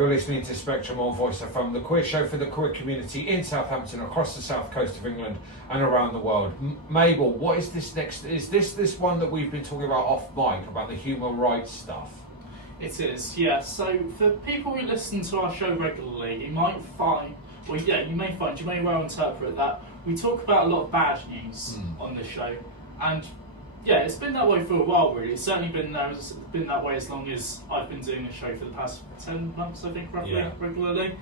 You're listening to Spectrum on Voice FM, the queer show for the queer community in Southampton, across the south coast of England and around the world. Mabel, what is this next? Is this one that we've been talking about off mic, about the human rights stuff? It is, yeah. So for people who listen to our show regularly, you may well interpret that we talk about a lot of bad news on this show. And yeah, it's been that way for a while, really. It's certainly been that way as long as I've been doing this show for the past 10 months, I think, roughly, regularly.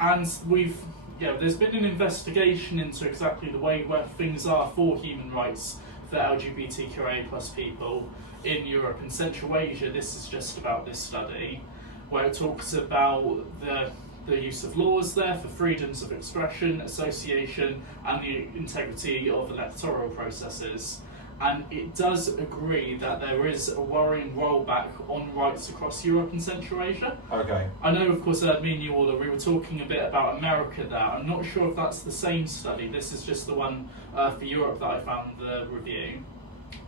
And there's been an investigation into exactly the way where things are for human rights for LGBTQIA plus people in Europe and Central Asia. This is just about this study, where it talks about the use of laws there for freedoms of expression, association, and the integrity of electoral processes. And it does agree that there is a worrying rollback on rights across Europe and Central Asia. Okay. I know, of course, me and you, Orla, we were talking a bit about America there. I'm not sure if that's the same study. This is just the one for Europe that I found the review.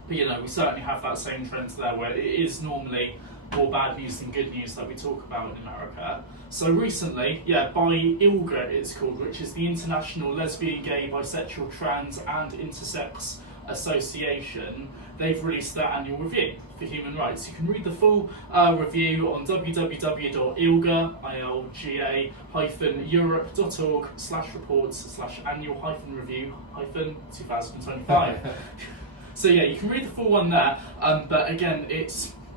But, we certainly have that same trend there, where it is normally more bad news than good news that we talk about in America. So recently, by ILGA it's called, which is the International Lesbian, Gay, Bisexual, Trans and Intersex Association, they've released their annual review for human rights. You can read the full review on www.ilga-europe.org/reports/annual-review-2025. So you can read the full one there, but again,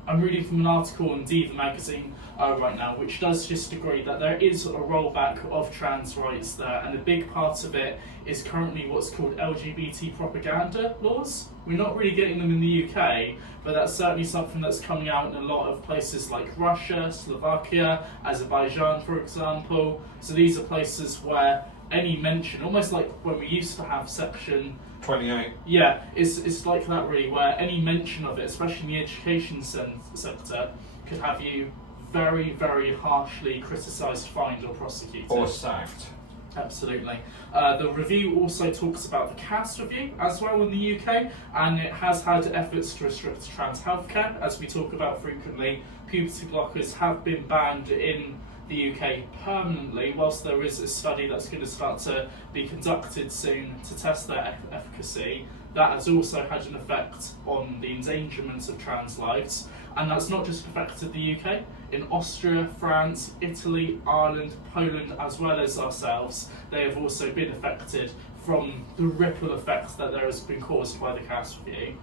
I'm reading from an article on Diva magazine right now, which does just agree that there is a rollback of trans rights there, and a big part of it is currently what's called LGBT propaganda laws. We're not really getting them in the UK, but that's certainly something that's coming out in a lot of places like Russia, Slovakia, Azerbaijan, for example. So these are places where any mention, almost like when we used to have Section 28. Yeah, it's like that really, where any mention of it, especially in the education sector, could have you very, very harshly criticised, fined or prosecuted. Or sacked. Absolutely. The review also talks about the caste review as well in the UK, and it has had efforts to restrict trans healthcare. As we talk about frequently, puberty blockers have been banned in the UK permanently, whilst there is a study that's going to start to be conducted soon to test their efficacy. That has also had an effect on the endangerment of trans lives, and that's not just affected the UK. In Austria, France, Italy, Ireland, Poland, as well as ourselves, they have also been affected from the ripple effect that there has been caused by the caste review.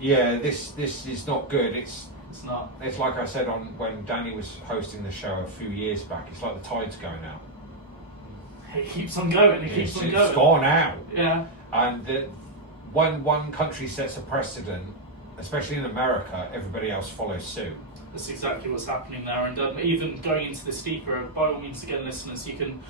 Yeah, this is not good. It's not. It's like I said when Danny was hosting the show a few years back. It's like the tide's going out. It keeps on going. It's gone out. Yeah. And when one country sets a precedent, especially in America, everybody else follows suit. That's exactly what's happening there, and even going into this deeper, by all means, again, listeners, you can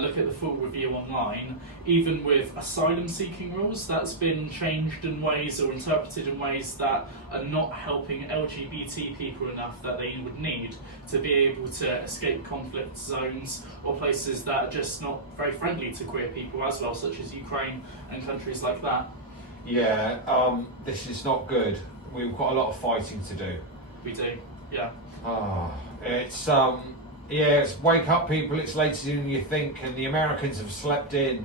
look at the full review online. Even with asylum-seeking rules, that's been changed in ways or interpreted in ways that are not helping LGBT people enough that they would need to be able to escape conflict zones or places that are just not very friendly to queer people as well, such as Ukraine and countries like that. Yeah, this is not good. We've got a lot of fighting to do. We do. Yeah. It's it's wake up people, it's later than you think, and the Americans have slept in.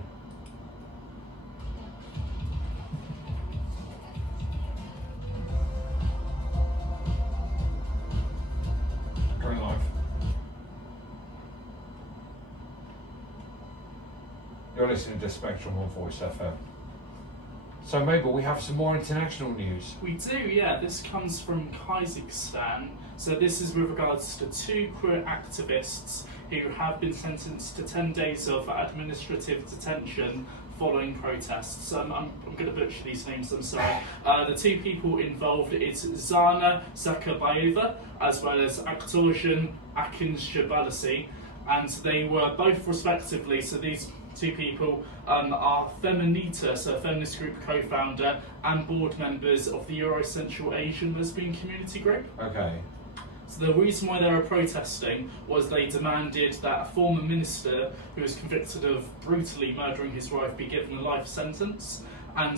Going live. You're listening to Spectrum on Voice FM. So Mabel, we have some more international news. We do, yeah. This comes from Kazakhstan. So this is with regards to two queer activists who have been sentenced to 10 days of administrative detention following protests. I'm going to butcher these names, I'm sorry. The two people involved is Zana Zakabayeva as well as Aktorjan Akinshabalasi, and they were both respectively, so these two people are Feminita, so a feminist group co-founder and board members of the Euro-Central Asian Lesbian Community Group. Okay. So the reason why they were protesting was they demanded that a former minister who was convicted of brutally murdering his wife be given a life sentence. And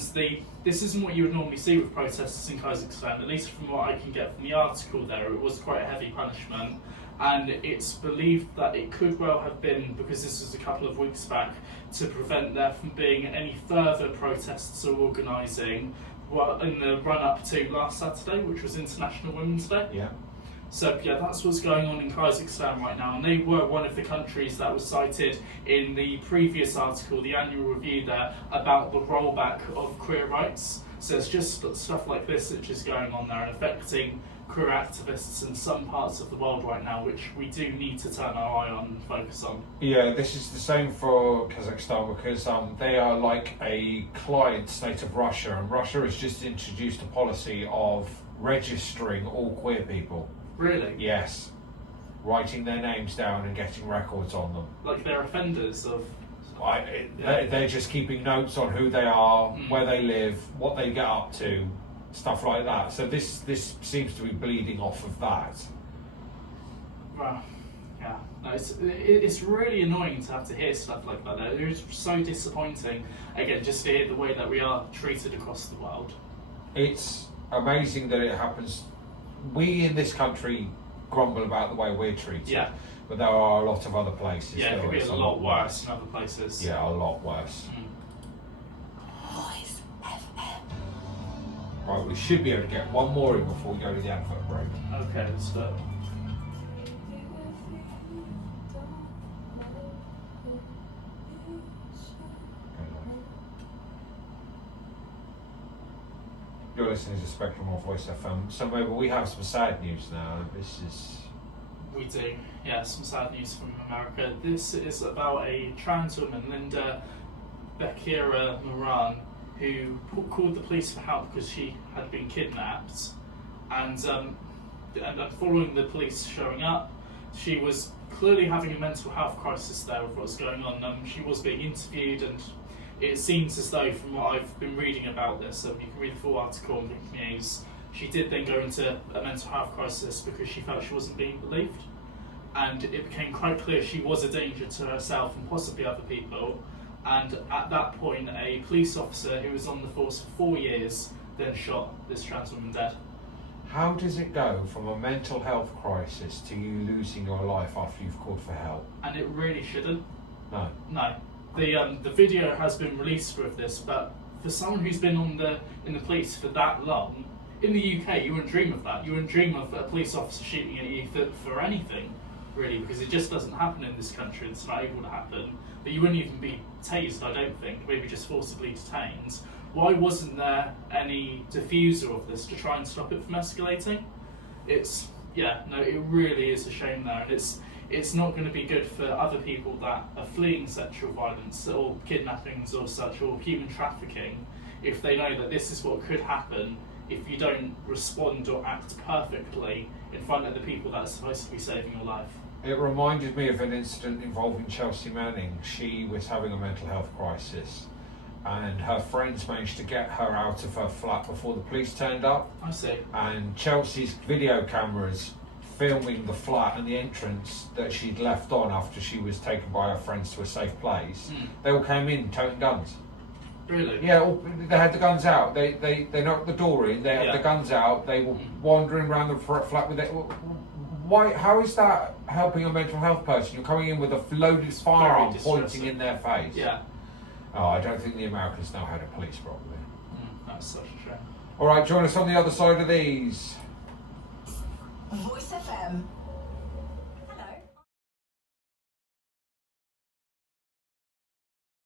this isn't what you would normally see with protesters in Kazakhstan, at least from what I can get from the article there. It was quite a heavy punishment. and it's believed that it could well have been, because this was a couple of weeks back, to prevent there from being any further protests or organising in the run-up to last Saturday, which was International Women's Day. Yeah. So yeah, that's what's going on in Kazakhstan right now, and they were one of the countries that was cited in the previous article, the annual review there, about the rollback of queer rights. So it's just stuff like this which is going on there and affecting queer activists in some parts of the world right now, which we do need to turn our eye on and focus on. Yeah, this is the same for Kazakhstan because they are like a client state of Russia, and Russia has just introduced a policy of registering all queer people. Really? Yes. Writing their names down and getting records on them. Like they're offenders of... They're just keeping notes on who they are, where they live, what they get up to, stuff like that. So this seems to be bleeding off of that. Well, yeah. No, it's really annoying to have to hear stuff like that. It's so disappointing, again, just to hear the way that we are treated across the world. It's amazing that it happens. We in this country grumble about the way we're treated. Yeah. But there are a lot of other places. Yeah, it could be a lot worse in other places. Yeah, a lot worse. Voice FM. Right, we should be able to get one more in before we go to the advert break. Okay, let's go. You're listening to Spectrum on Voice FM. So maybe we have some sad news now. This is... We do, yeah, some sad news from America. This is about a trans woman, Linda Becerra Moran, who called the police for help because she had been kidnapped. And following the police showing up, she was clearly having a mental health crisis there with what's going on. She was being interviewed, and it seems as though, from what I've been reading about this, you can read the full article on Link News, she did then go into a mental health crisis because she felt she wasn't being believed. And it became quite clear she was a danger to herself and possibly other people. And at that point, a police officer who was on the force for 4 years then shot this trans woman dead. How does it go from a mental health crisis to you losing your life after you've called for help? And it really shouldn't. No. No. The video has been released with this, but for someone who's been in the police for that long, in the UK, you wouldn't dream of that. You wouldn't dream of a police officer shooting at you for anything, really, because it just doesn't happen in this country. It's not able to happen. But you wouldn't even be tased, I don't think, maybe just forcibly detained. Why wasn't there any diffuser of this to try and stop it from escalating? It really is a shame there, and it's not going to be good for other people that are fleeing sexual violence or kidnappings or such, or human trafficking, if they know that this is what could happen if you don't respond or act perfectly in front of the people that are supposed to be saving your life. It reminded me of an incident involving Chelsea Manning. She was having a mental health crisis, and her friends managed to get her out of her flat before the police turned up. I see. And Chelsea's video cameras filming the flat and the entrance that she'd left on after she was taken by her friends to a safe place, they all came in toting guns. Really? Yeah, they had the guns out. They knocked the door in. They had the guns out. They were wandering around the flat with it. Why? How is that helping a mental health person? You're coming in with a loaded firearm pointing in their face. Yeah. Oh, I don't think the Americans know how to police properly. That's such a shame. All right, join us on the other side of these. Voice FM.